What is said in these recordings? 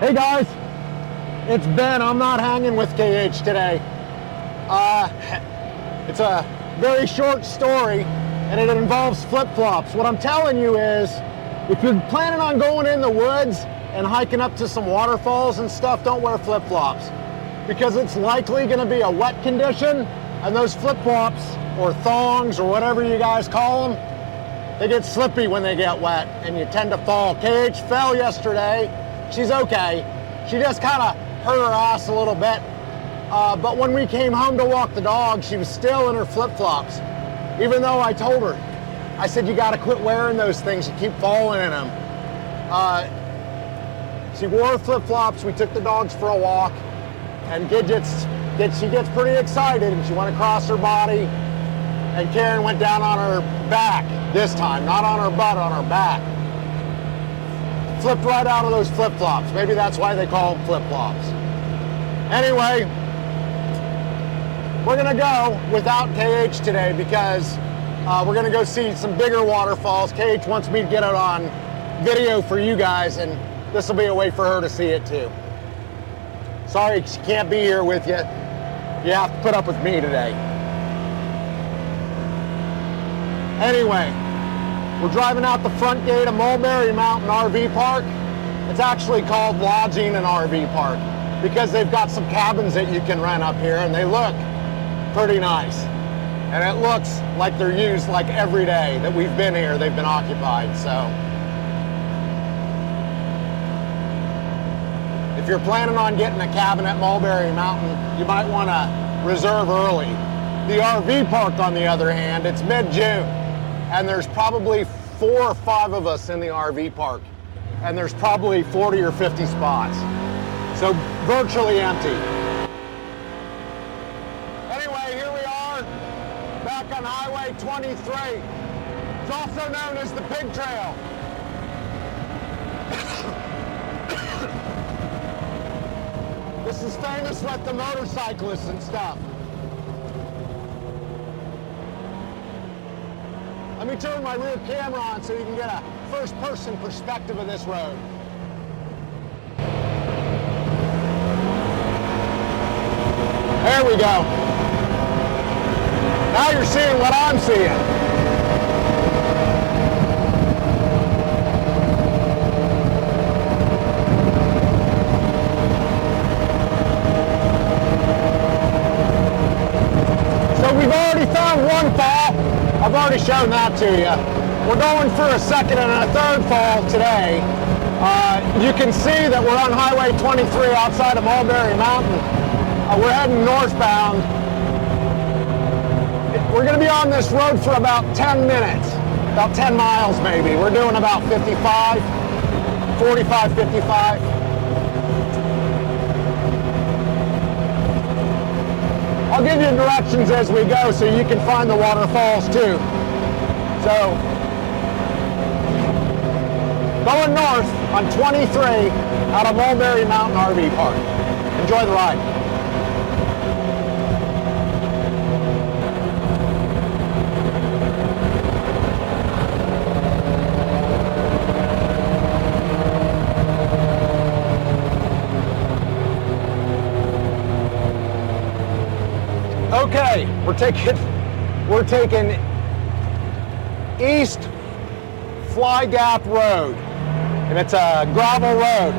Hey guys, it's Ben. I'm not hanging with KH today. It's a very short story and it involves flip-flops. What I'm telling you is, if you're planning on going in the woods and hiking up to some waterfalls and stuff, don't wear flip-flops because it's likely gonna be a wet condition, and those flip-flops or thongs or whatever you guys call them, they get slippy when they get wet and you tend to fall. KH fell yesterday. She's okay. She just kind of hurt her ass a little bit. But when we came home to walk the dog, she was still in her flip-flops. Even though I told her, I said, you gotta quit wearing those things, you keep falling in them. She wore her flip-flops, we took the dogs for a walk, and she gets pretty excited and she went across her body, and Karen went down on her back this time, not on her butt, on her back. Flipped right out of those flip-flops. Maybe that's why they call them flip-flops. Anyway, we're gonna go without KH today because we're gonna go see some bigger waterfalls. KH wants me to get it on video for you guys, and this will be a way for her to see it too. Sorry she can't be here with you. You have to put up with me today. Anyway, we're driving out the front gate of Mulberry Mountain RV Park. It's actually called Lodging and RV Park because they've got some cabins that you can rent up here, and they look pretty nice. And it looks like they're used like every day that we've been here, they've been occupied, so. If you're planning on getting a cabin at Mulberry Mountain, you might want to reserve early. The RV park, on the other hand, it's mid-June, and there's probably 4 or 5 of us in the RV park, and there's probably 40 or 50 spots. So virtually empty. Anyway, here we are, back on Highway 23. It's also known as the Pig Trail. This is famous with the motorcyclists and stuff. Let me turn my rear camera on so you can get a first-person perspective of this road. There we go. Now you're seeing what I'm seeing. So we've already found one fall. I've already shown that to you. We're going for a second and a third fall today. You can see that we're on Highway 23 outside of Mulberry Mountain. We're heading northbound. We're going to be on this road for about 10 minutes, about 10 miles maybe. We're doing about 55, 45, 55. I'll give you directions as we go so you can find the waterfalls too. So, going north on 23 out of Mulberry Mountain RV Park. Enjoy the ride. Okay, we're taking East Fly Gap Road, and it's a gravel road.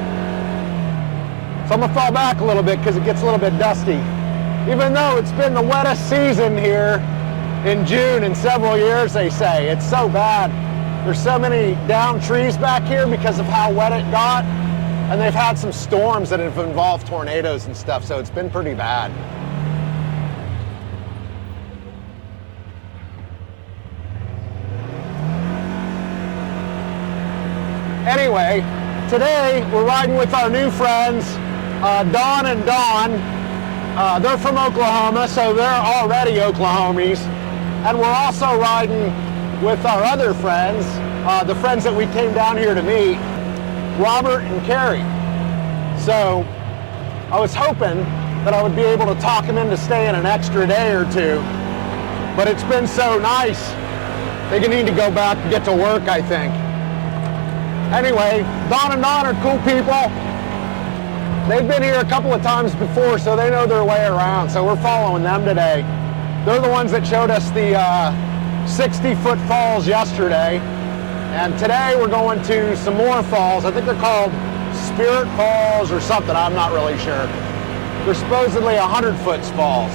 So I'm gonna fall back a little bit because it gets a little bit dusty. Even though it's been the wettest season here in June in several years, they say. It's so bad. There's so many downed trees back here because of how wet it got, and they've had some storms that have involved tornadoes and stuff, so it's been pretty bad. Anyway, today we're riding with our new friends, Don and Dawn. They're from Oklahoma, so they're already Oklahomies. And we're also riding with our other friends, the friends that we came down here to meet, Robert and Carrie. So I was hoping that I would be able to talk them into staying an extra day or two, but it's been so nice. They need to go back and get to work, I think. Anyway, Don and Don are cool people. They've been here a couple of times before, so they know their way around. So we're following them today. They're the ones that showed us the 60-foot falls yesterday. And today we're going to some more falls. I think they're called Spirit Falls or something. I'm not really sure. They're supposedly 100-foot falls.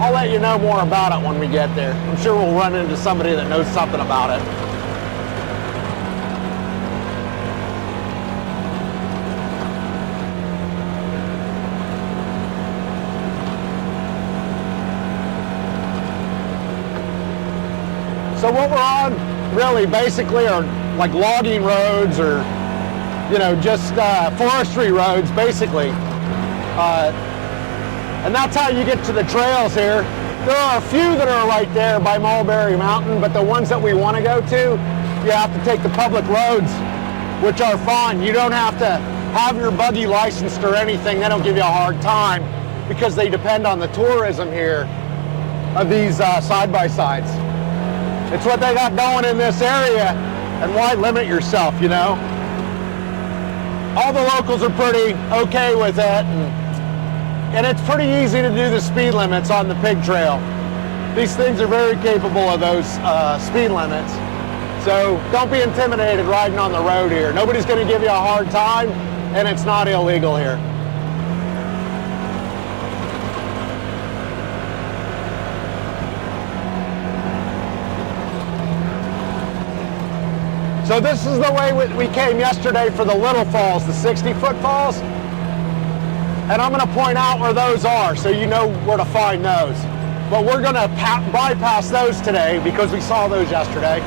I'll let you know more about it when we get there. I'm sure we'll run into somebody that knows something about it. So what we're on really basically are like logging roads or, you know, just forestry roads basically. And that's how you get to the trails here. There are a few that are right there by Mulberry Mountain, but the ones that we want to go to, you have to take the public roads, which are fun. You don't have to have your buggy licensed or anything. They don't give you a hard time because they depend on the tourism here of these side-by-sides. It's what they got going in this area, and why limit yourself, you know? All the locals are pretty okay with it, and it's pretty easy to do the speed limits on the pig trail. These things are very capable of those speed limits. So don't be intimidated riding on the road here. Nobody's gonna give you a hard time, and it's not illegal here. So this is the way we came yesterday for the little falls, the 60-foot falls. And I'm gonna point out where those are so you know where to find those. But we're gonna bypass those today because we saw those yesterday.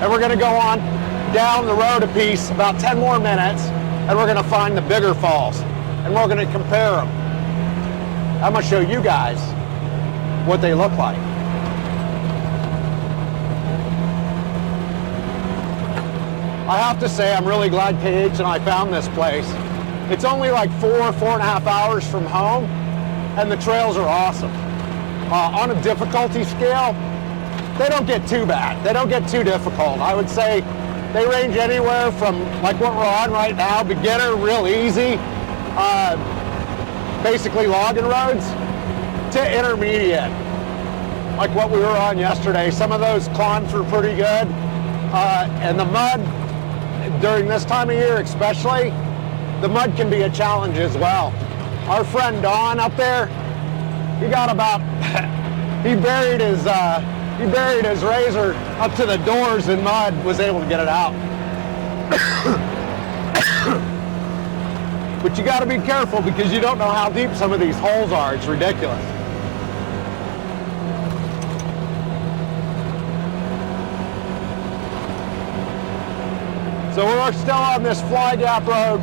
And we're gonna go on down the road a piece, about 10 more minutes, and we're gonna find the bigger falls. And we're gonna compare them. I'm gonna show you guys what they look like. I have to say, I'm really glad KH and I found this place. It's only like 4.5 hours from home, and the trails are awesome. On a difficulty scale, they don't get too bad. They don't get too difficult. I would say they range anywhere from like what we're on right now, beginner, real easy, basically logging roads, to intermediate, like what we were on yesterday. Some of those climbs were pretty good, and the mud, during this time of year especially, the mud can be a challenge as well. Our friend Don up there, he got about, he buried his razor up to the doors in mud, was able to get it out. But you gotta be careful because you don't know how deep some of these holes are. It's ridiculous. So we're still on this fly gap road.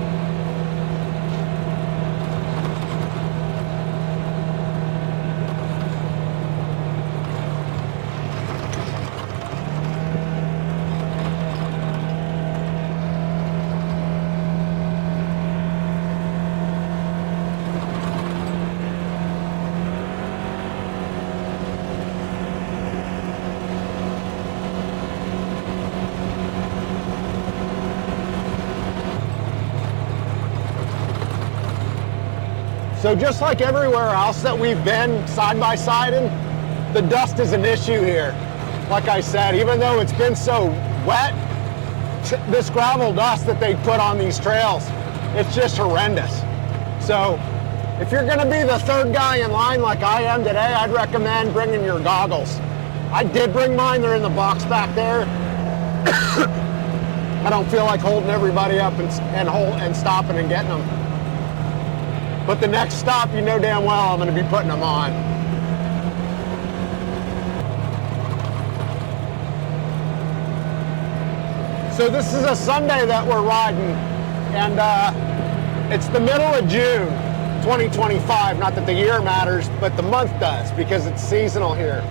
So just like everywhere else that we've been side by side in, the dust is an issue here. Like I said, even though it's been so wet, this gravel dust that they put on these trails, it's just horrendous. So if you're gonna be the third guy in line like I am today, I'd recommend bringing your goggles. I did bring mine, they're in the box back there. I don't feel like holding everybody up and stopping and getting them. But the next stop, you know damn well I'm gonna be putting them on. So this is a Sunday that we're riding, and it's the middle of June 2025. Not that the year matters, but the month does because it's seasonal here.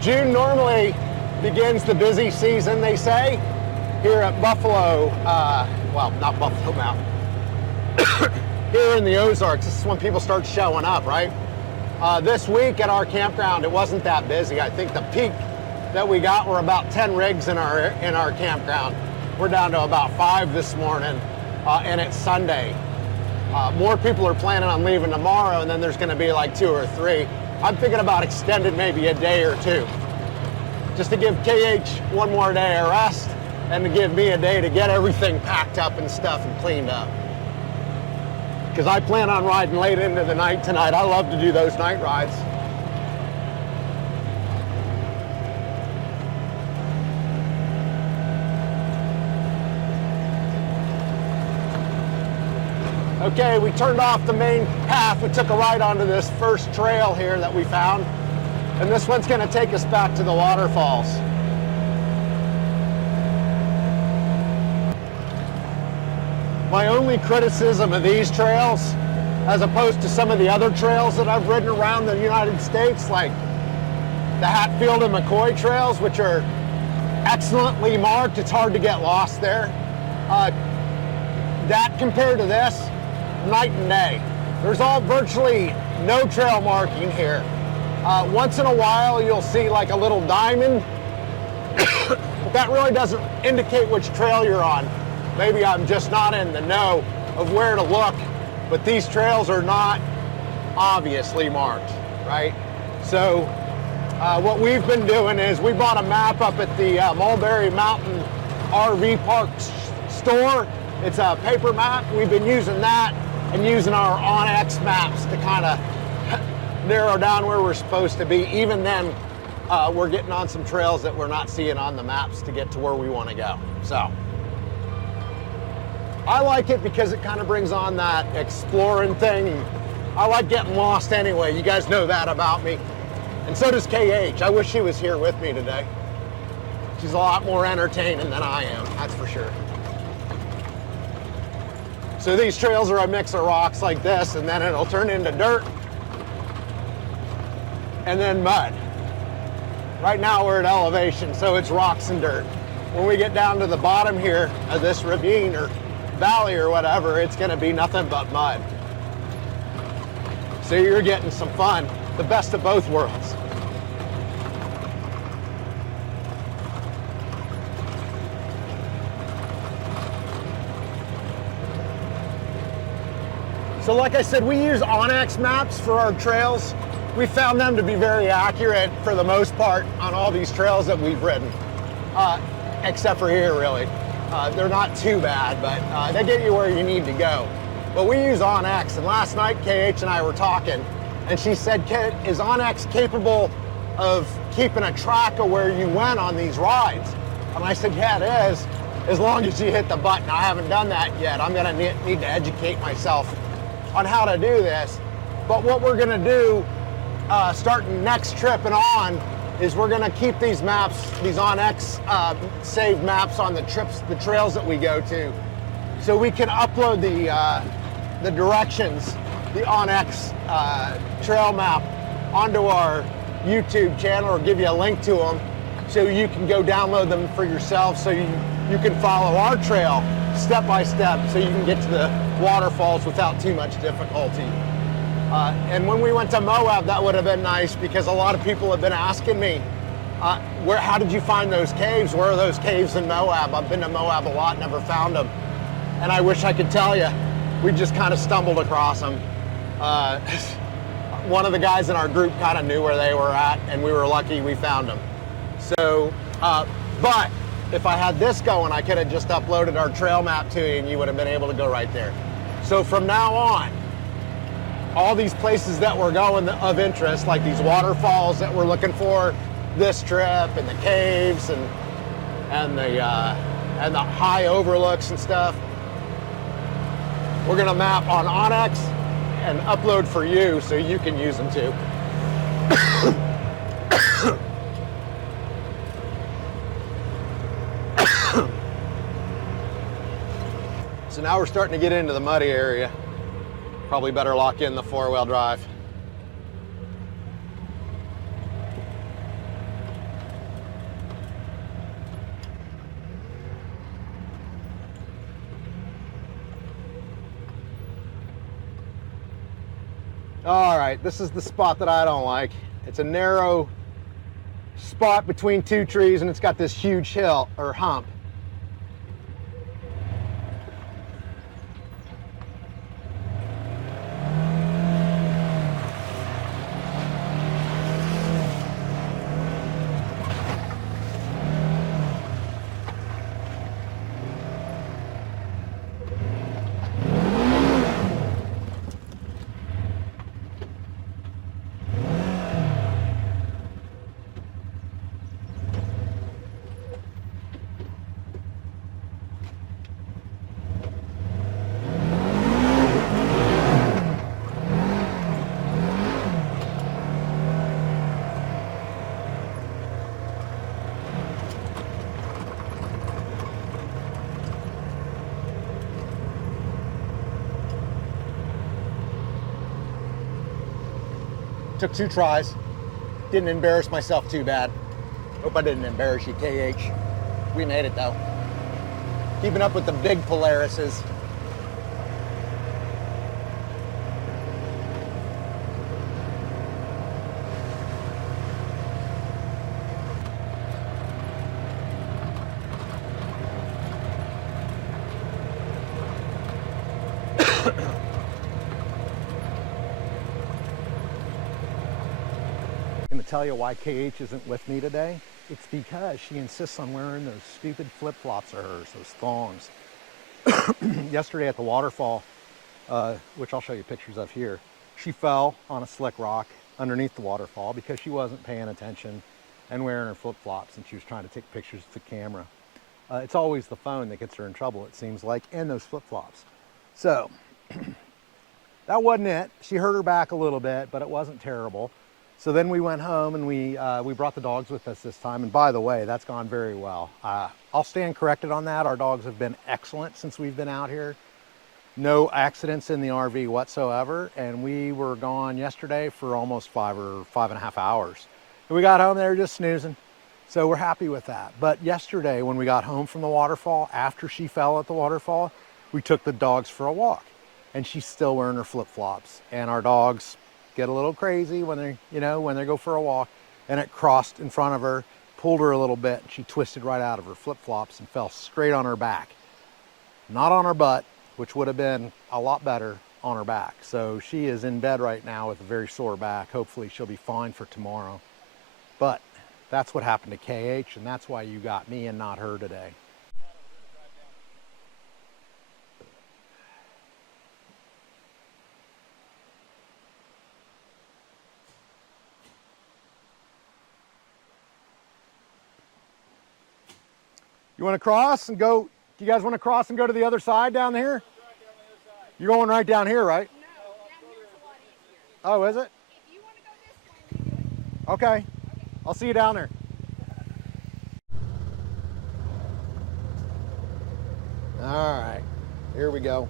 June normally begins the busy season, they say, here at Buffalo, well, not Buffalo Mountain. Here in the Ozarks, this is when people start showing up, right? This week at our campground, it wasn't that busy. I think the peak that we got were about 10 rigs in our campground. We're down to about 5 this morning, and it's Sunday. More people are planning on leaving tomorrow, and then there's going to be like 2 or 3. I'm thinking about extending maybe a day or 2, just to give KH one more day of rest and to give me a day to get everything packed up and stuff and cleaned up. Because I plan on riding late into the night tonight. I love to do those night rides. Okay, we turned off the main path. We took a ride onto this first trail here that we found. And this one's gonna take us back to the waterfalls. My only criticism of these trails, as opposed to some of the other trails that I've ridden around the United States, like the Hatfield and McCoy trails, which are excellently marked, it's hard to get lost there. That compared to this, night and day. There's virtually no trail marking here. Once in a while you'll see like a little diamond, but that really doesn't indicate which trail you're on. Maybe I'm just not in the know of where to look, but these trails are not obviously marked, right? So what we've been doing is we bought a map up at the Mulberry Mountain RV Park store. It's a paper map. We've been using that and using our OnX maps to kind of narrow down where we're supposed to be. Even then, we're getting on some trails that we're not seeing on the maps to get to where we want to go. So I like it because it kind of brings on that exploring thing. I like getting lost anyway. You guys know that about me. And so does KH. I wish she was here with me today. She's a lot more entertaining than I am, that's for sure. So these trails are a mix of rocks like this, and then it'll turn into dirt and then mud. Right now we're at elevation, so it's rocks and dirt. When we get down to the bottom here of this ravine or valley or whatever, it's gonna be nothing but mud. So you're getting some fun, the best of both worlds. So like I said, we use OnX maps for our trails. We found them to be very accurate for the most part on all these trails that we've ridden, except for here really. They're not too bad, but they get you where you need to go. But we use OnX, and last night KH and I were talking, and she said, is OnX capable of keeping a track of where you went on these rides? And I said, yeah, it is, as long as you hit the button. I haven't done that yet. I'm gonna need to educate myself on how to do this. But what we're gonna do, starting next trip and on, is we're gonna keep these maps, these OnX saved maps on the trips, the trails that we go to, so we can upload the directions, the OnX trail map onto our YouTube channel, or give you a link to them so you can go download them for yourself, so you can follow our trail step by step, so you can get to the waterfalls without too much difficulty. And when we went to Moab, that would have been nice, because a lot of people have been asking me, how did you find those caves? Where are those caves in Moab? I've been to Moab a lot, never found them. And I wish I could tell you. We just kind of stumbled across them. One of the guys in our group kind of knew where they were at, and we were lucky we found them. So, but if I had this going, I could have just uploaded our trail map to you, and you would have been able to go right there. So from now on, all these places that we're going of interest, like these waterfalls that we're looking for this trip, and the caves, and the high overlooks and stuff, we're gonna map on OnX and upload for you so you can use them too. So now we're starting to get into the muddy area. Probably better lock in the four-wheel drive. All right, this is the spot that I don't like. It's a narrow spot between two trees, and it's got this huge hill or hump. Took 2 tries. Didn't embarrass myself too bad. Hope I didn't embarrass you, KH. We made it though. Keeping up with the big Polarises. I'm gonna tell you why KH isn't with me today. It's because she insists on wearing those stupid flip-flops of hers, those thongs. Yesterday at the waterfall, which I'll show you pictures of here, she fell on a slick rock underneath the waterfall because she wasn't paying attention and wearing her flip-flops, and she was trying to take pictures with the camera. It's always the phone that gets her in trouble, it seems like, and those flip-flops. So that wasn't it. She hurt her back a little bit, but it wasn't terrible. So then we went home and we brought the dogs with us this time. And by the way, that's gone very well. I'll stand corrected on that. Our dogs have been excellent since we've been out here. No accidents in the RV whatsoever. And we were gone yesterday for almost 5.5 hours. And we got home, they were just snoozing. So we're happy with that. But yesterday when we got home from the waterfall, after she fell at the waterfall, we took the dogs for a walk. And she's still wearing her flip-flops. And our dogs get a little crazy when they go for a walk, and it crossed in front of her, pulled her a little bit, and she twisted right out of her flip-flops and fell straight on her back. Not on her butt, which would have been a lot better, on her back. So she is in bed right now with a very sore back. Hopefully she'll be fine for tomorrow. But that's what happened to KH, and that's why you got me and not her today. You want to cross and go? Do you guys want to cross and go to the other side down here? You're going right down here, right? No, down here's a lot easier. Oh, is it? If you want to go this way, we do it. Okay. I'll see you down there. All right, here we go.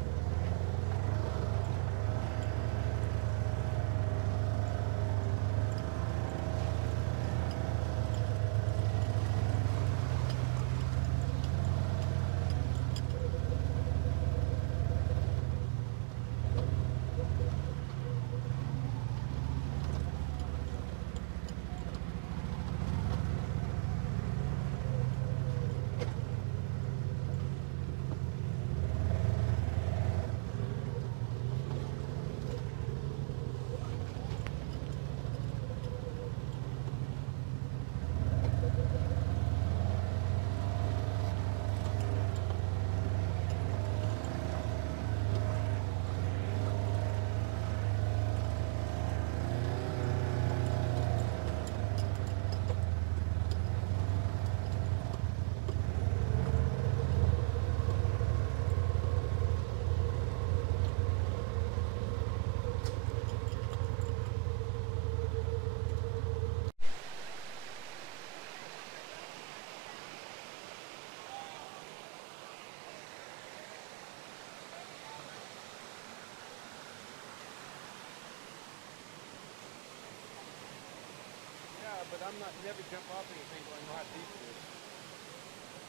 But I'm not never jump off anything till I know how deep it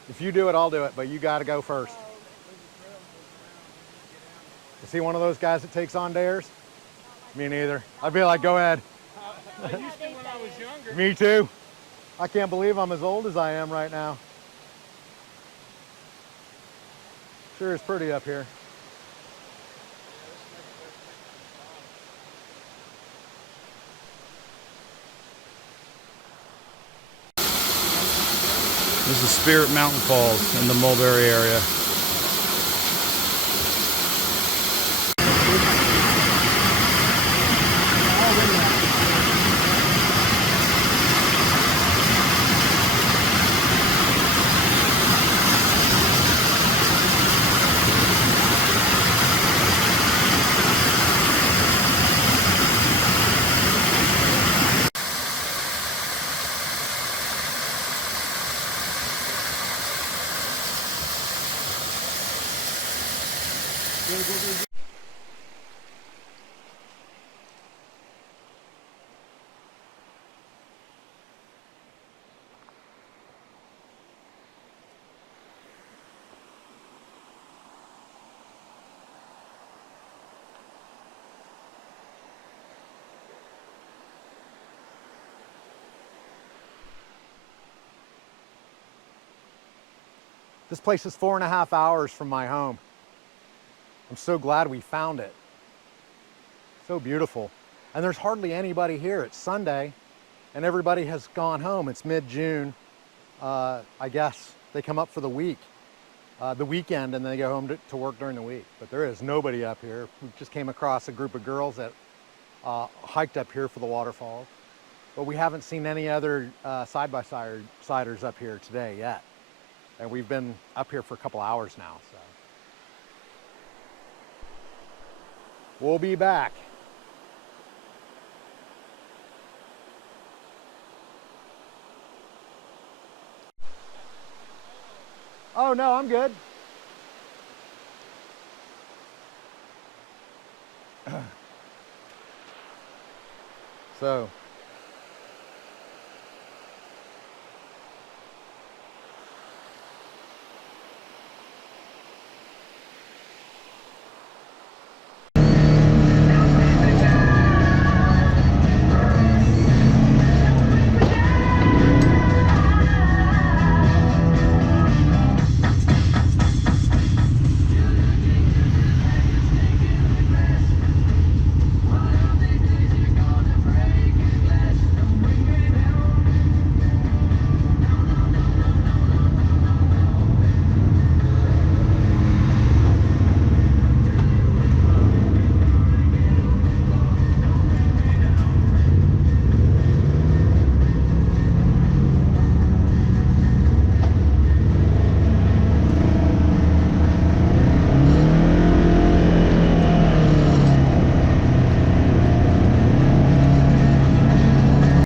is. If you do it, I'll do it, but you got to go first. There's a trail that goes around. You get down. Is he one of those guys that takes on dares? Me neither. I'd be like, go ahead. I used to when I was younger. Me too. I can't believe I'm as old as I am right now. Sure is pretty up here. This is Spirit Mountain Falls in the Mulberry area. This place is 4.5 hours from my home. I'm so glad we found it. So beautiful. And there's hardly anybody here. It's Sunday and everybody has gone home. It's mid-June. I guess they come up for the weekend, and then they go home to work during the week. But there is nobody up here. We just came across a group of girls that hiked up here for the waterfalls. But we haven't seen any other side-by-siders up here today yet. And we've been up here for a couple hours now, so. We'll be back. Oh no, I'm good. So